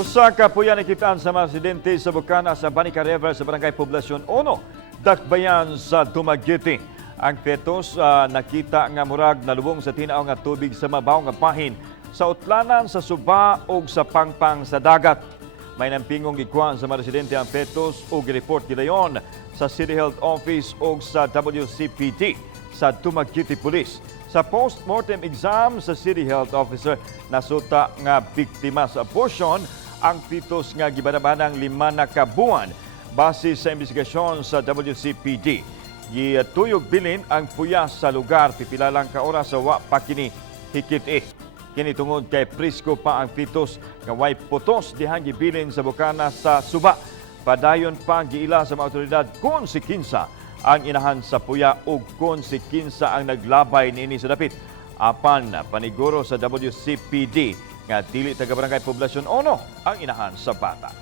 Usa ka puya nakitaan sa mga residente sa Bukana sa Banica River sa Barangay Poblasyon 1, Dakbayan sa Dumaguete. Ang fetus nakita nga murag nalubong sa tinaw nga tubig sa mabaw nga bahin sa utlanan sa Suba ug sa Pangpang sa dagat. May nampingong gikuan sa mga residente ang fetus ug report gidayon sa City Health Office ug sa WCPD sa Dumaguete Police. Sa post-mortem exam sa City Health Officer, nasuta nga biktima sa abortion ang fetus nga gibanabanang 5 na kabuan. Base sa investigasyon sa WCPD, gituyog bilin ang puya sa lugar pipila lang ka oras sa wa pa kini hikit. Kini tungod kay prisko pa ang fetus nga way putos dihang gibilin sa Bukana sa Suba. Padayon pa giila sa mga otoridad kung si kinsa ang inahan sa puya ug kung si kinsa ang naglabay niini sa dapit. Apan paniguro sa WCPD nga dili taga Barangay Poblasyon 1 ang inahan sa bata.